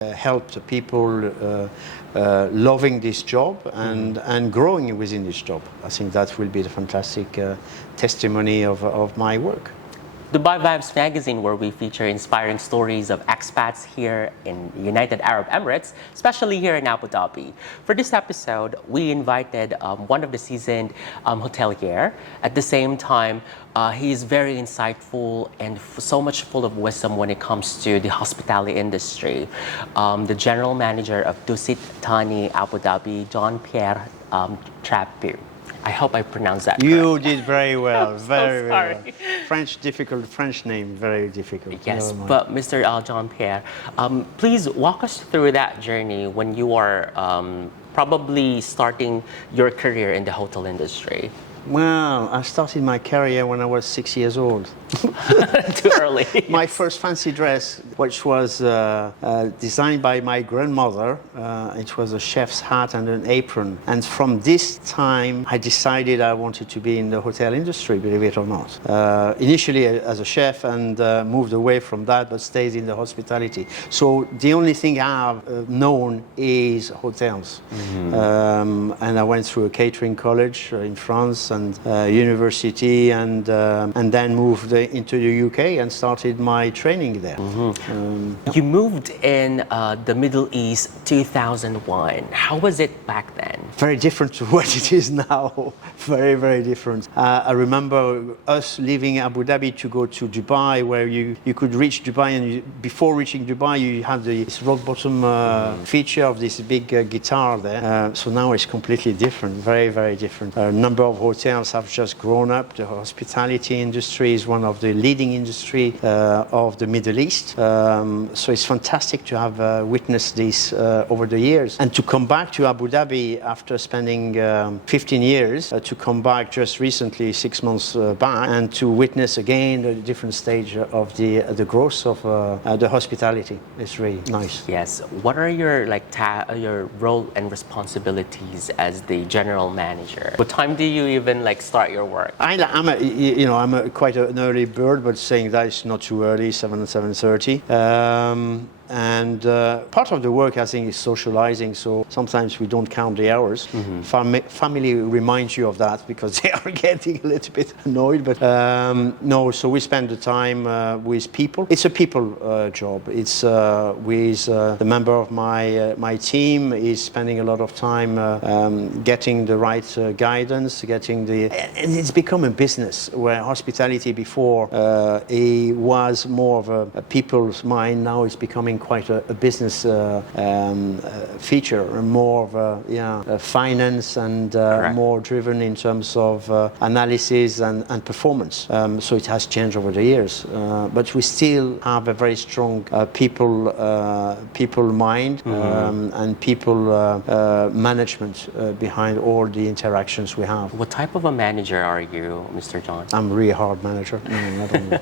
help the people loving this job and growing within this job. I think that will be the fantastic testimony of my work. Dubai Vibes magazine, where we feature inspiring stories of expats here in United Arab Emirates, especially here in Abu Dhabi. For this episode, we invited one of the seasoned hotelier. At the same time, he is very insightful and so much full of wisdom when it comes to the hospitality industry. The general manager of Dusit Thani Abu Dhabi, Jean-Pierre Trabut. I hope I pronounced that correctly. You did very well, very sorry. well. Difficult French name, very difficult. Yes, but Mr. Jean-Pierre, please walk us through that journey when you are probably starting your career in the hotel industry. Well, I started my career when I was 6 years old. Too early. My first fancy dress, which was designed by my grandmother, it was a chef's hat and an apron. And from this time, I decided I wanted to be in the hotel industry, believe it or not. Initially as a chef and moved away from that, but stayed in the hospitality. So the only thing I've known is hotels. And I went through a catering college in France and university, and then moved into the UK and started my training there. You moved in the Middle East 2001. How was it back then? Very different to what it is now. Very, very different. I remember us leaving Abu Dhabi to go to Dubai, where you could reach Dubai, and before reaching Dubai, you had this rock bottom feature of this big guitar there. So now it's completely different, very, very different. A number of hotels have just grown up. The hospitality industry is one of the leading industry of the Middle East. So it's fantastic to have witnessed this over the years. And to come back to Abu Dhabi after spending 15 years, to come back just recently, 6 months back, and to witness again the different stage of the growth of the hospitality. It's really nice. Yes. What are your your role and responsibilities as the general manager? What time do you even start your work? I'm quite an early bird, but saying that it's not too early, 7:30. And part of the work, I think, is socializing. So sometimes we don't count the hours. Family reminds you of that because they are getting a little bit annoyed. But no, so we spend the time with people. It's a people job. It's with the member of my team is spending a lot of time getting the right guidance, and it's become a business where hospitality before it was more of a people's mind. Now it's becoming quite a business feature, more of a finance and more driven in terms of analysis and performance. So it has changed over the years, but we still have a very strong people mind and people management behind all the interactions we have. What type of a manager are you, Mr. John? I'm a really hard manager. No, I don't know.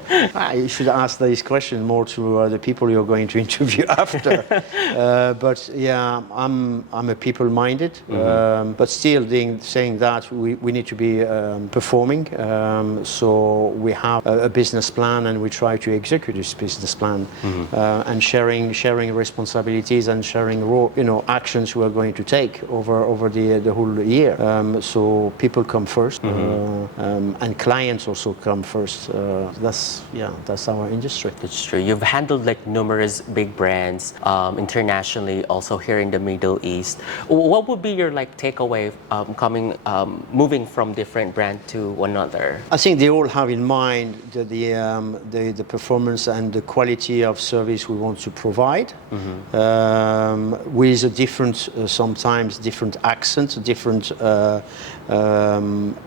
You should ask these questions more to the people you're going to interview after. But yeah, I'm a people-minded. But still, saying that, we need to be performing. So we have a business plan, and we try to execute this business plan, and sharing responsibilities and sharing actions we are going to take over the whole year. So people come first, and clients also come first. That's our industry. That's true. You've handled numerous big brands internationally, also here in the Middle East. What would be your takeaway moving from different brand to another? I think they all have in mind the performance and the quality of service we want to provide, with a different, sometimes different accents, different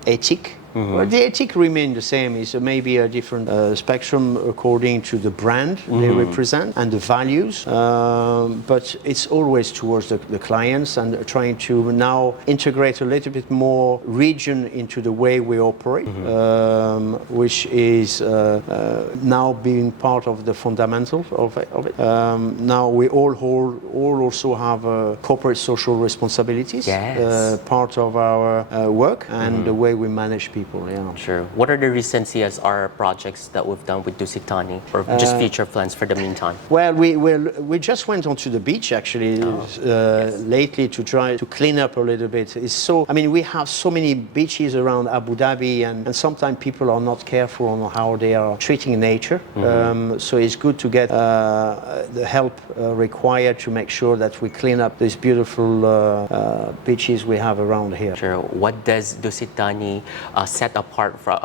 ethic. Well, the ethic remains the same. It's maybe a different spectrum according to the brand they represent and the values, but it's always towards the clients, and trying to now integrate a little bit more region into the way we operate, which is now being part of the fundamentals of it. Now we all also have corporate social responsibilities, yes. Part of our work and the way we manage people. people. Yeah. Sure. What are the recent CSR projects that we've done with Dusit Thani, or just future plans for the meantime? Well, we just went onto the beach actually lately to try to clean up a little bit. We have so many beaches around Abu Dhabi, and sometimes people are not careful on how they are treating nature. So it's good to get the help required to make sure that we clean up these beautiful beaches we have around here. Sure. What does Dusit Thani set apart from?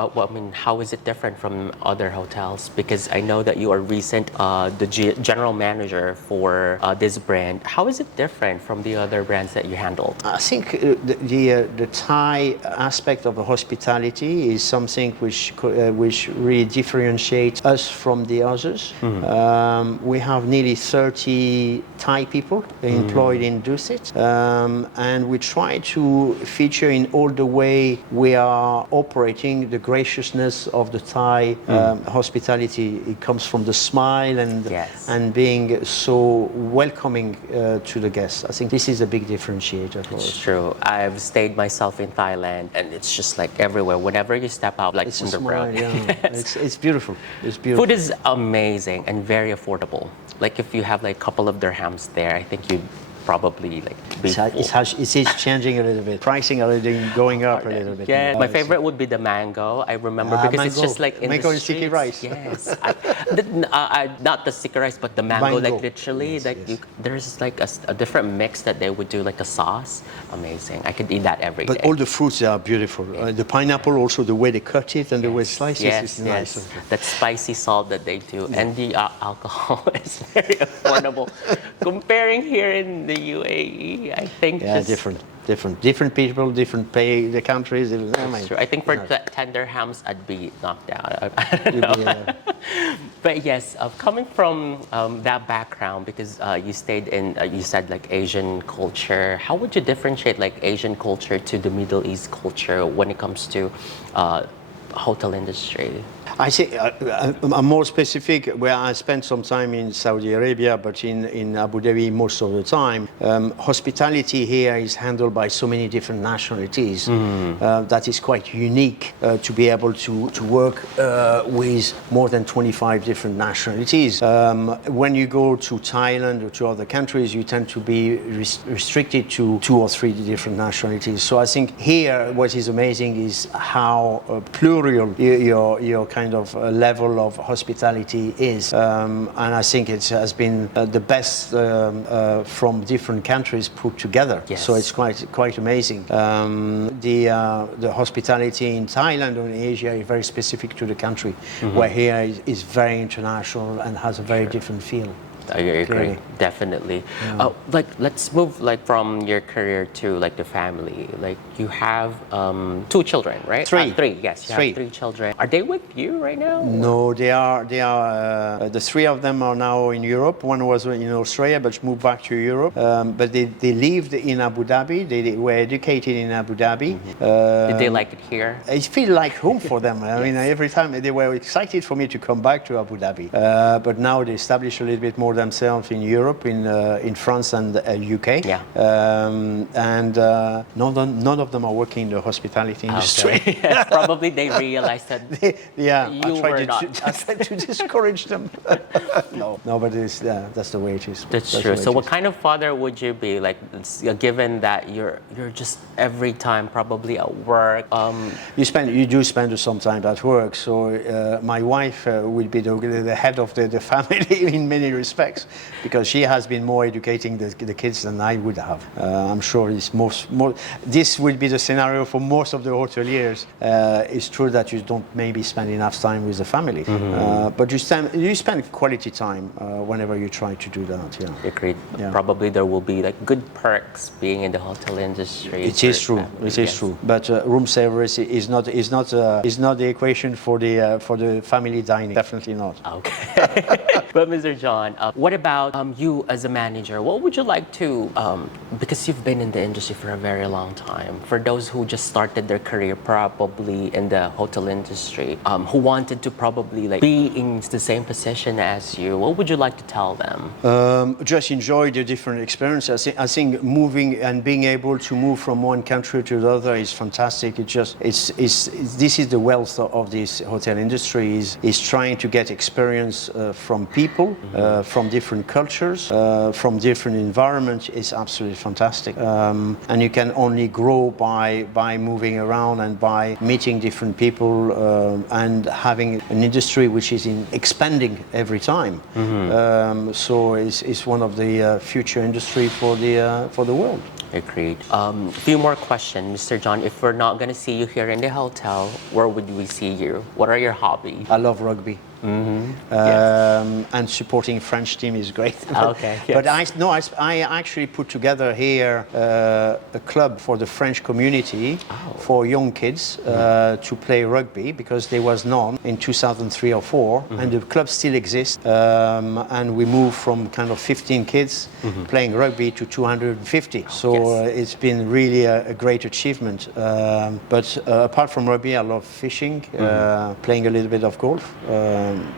How is it different from other hotels? Because I know that you are the general manager for this brand. How is it different from the other brands that you handle? I think the Thai aspect of the hospitality is something which really differentiates us from the others. We have nearly 30 Thai people employed in Dusit, and we try to feature in all the way we are operating the graciousness of the Thai hospitality. It comes from the smile and being so welcoming to the guests. I think this is a big differentiator for us. It's true. I've stayed myself in Thailand, and it's just like everywhere. Whenever you step out, like It's from a the smile, road. yeah. It's beautiful. It's beautiful. Food is amazing and very affordable. Like if you have like a couple of dirhams there, I think you probably like be full. It is changing a little bit. Pricing a little, going up a little bit. Yeah, my favorite would be the mango. I remember because it's just like in mango the and sticky streets. rice. Yes, not the sticky rice, but the mango. Like literally, yes, like yes. there's like a different mix that they would do, like a sauce. Amazing. I could eat that every day. But all the fruits are beautiful. The pineapple, also the way they cut it and the way they slice it is nice. That spicy salt that they do, and the alcohol is very affordable. Comparing here in the UAE, I think different people, different pay, the countries. That's true. I think for 10 dirhams, I'd be knocked out. I don't know. But yes, coming from that background, because you stayed in, you said like Asian culture. How would you differentiate like Asian culture to the Middle East culture when it comes to hotel industry? I think I'm more specific, where I spent some time in Saudi Arabia, but in Abu Dhabi most of the time. Hospitality here is handled by so many different nationalities that is quite unique to be able to work with more than 25 different nationalities. When you go to Thailand or to other countries, you tend to be restricted to 2 or 3 different nationalities. So I think here what is amazing is how plural your kind of level of hospitality is, and I think it has been the best from different countries put together. Yes. So it's quite amazing. The hospitality in Thailand or in Asia is very specific to the country, where here is very international and has a very different feel. I agree, definitely. Yeah. Like let's move like from your career to like the family. Like you have 2 children, right? 3. 3. Yes, you have 3 children. Are they with you right now? No, they are. The 3 of them are now in Europe. One was in Australia, but moved back to Europe. But they lived in Abu Dhabi. They were educated in Abu Dhabi. Did they like it here? It feels like home for them. I mean, every time they were excited for me to come back to Abu Dhabi. But now they established a little bit more themselves in Europe, in France and UK. Yeah. And none of them are working in the hospitality industry. Okay. Yes, probably they realized that I tried to discourage them. No, but that's the way it is. That's true. So what kind of father would you be? Like, given that you're just every time probably at work. You do spend some time at work. So my wife will be the head of the family in many respects, because she has been more educating the kids than I would have. I'm sure this will be the scenario for most of the hoteliers. It's true that you don't maybe spend enough time with the family, but you spend quality time whenever you try to do that. Yeah. Agreed. Yeah. Probably there will be like good perks being in the hotel industry. It is true. It is true. But room service is not the equation for the family dining. Definitely not. Okay. But Mr. John, What about you as a manager? What would you like to, because you've been in the industry for a very long time, for those who just started their career probably in the hotel industry, who wanted to probably like be in the same position as you, what would you like to tell them? Just enjoy the different experiences. I think moving and being able to move from one country to the other is fantastic. This is the wealth of this hotel industry, is trying to get experience from people, from different cultures, from different environments. Is absolutely fantastic. And you can only grow by moving around and by meeting different people and having an industry which is expanding every time. So it's one of the future industry for the world. Agreed. A few more questions, Mr. John. If we're not going to see you here in the hotel, where would we see you? What are your hobbies? I love rugby. And supporting French team is great. Okay. Yes. But I actually put together here a club for the French community for young kids to play rugby, because there was none in 2003 or 4, and the club still exists. And we moved from kind of 15 kids playing rugby to 250. So it's been really a great achievement. But apart from rugby, I love fishing, playing a little bit of golf.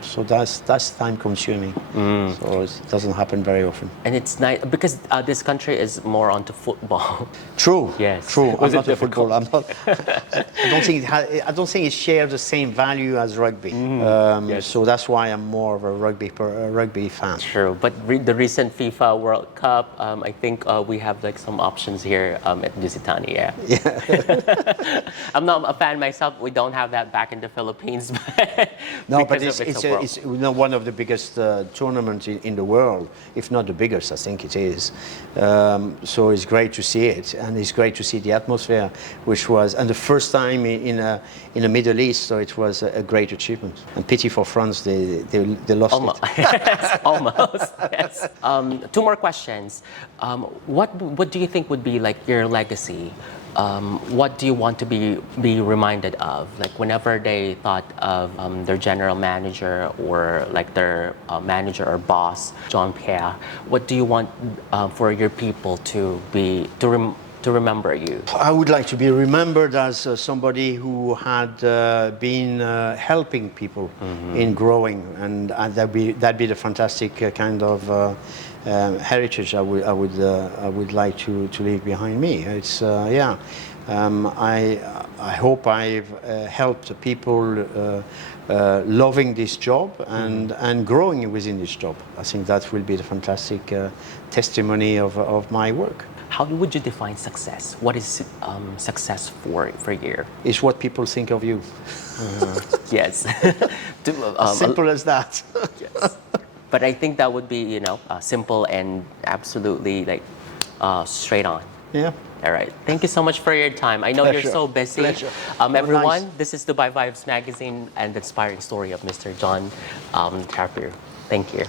So that's time consuming. So it doesn't happen very often. And it's nice because this country is more onto football. True. Yes. True. I'm Was it not a football. difficult? I don't think it shares the same value as rugby. So that's why I'm more of a rugby fan. True. But the recent FIFA World Cup, I think we have like some options here at Dusit Thani. Yeah. I'm not a fan myself. We don't have that back in the Philippines. No, but it's one of the biggest tournaments in the world, if not the biggest. I think it is. So it's great to see it, and it's great to see the atmosphere, and the first time in the Middle East. So it was a great achievement. And pity for France, they lost almost. it. Yes, almost. Yes. Two more questions. What do you think would be like your legacy? What do you want to be reminded of? Like whenever they thought of their general manager or like their manager or boss, Jean-Pierre, what do you want for your people to remember you? I would like to be remembered as somebody who had been helping people in growing, and that'd be the fantastic kind of heritage I would like to leave behind me. It's I hope I've helped people loving this job and growing within this job. I think that will be the fantastic testimony of my work. How would you define success? What is success for you? It's what people think of you. Yes. Simple as that. Yes. But I think that would be, simple and absolutely like straight on. Yeah. All right. Thank you so much for your time. I know Pleasure. you're so busy. Pleasure. Everyone, Nice. this is Dubai Vibes Magazine and the inspiring story of Mr. John Trabut. Thank you.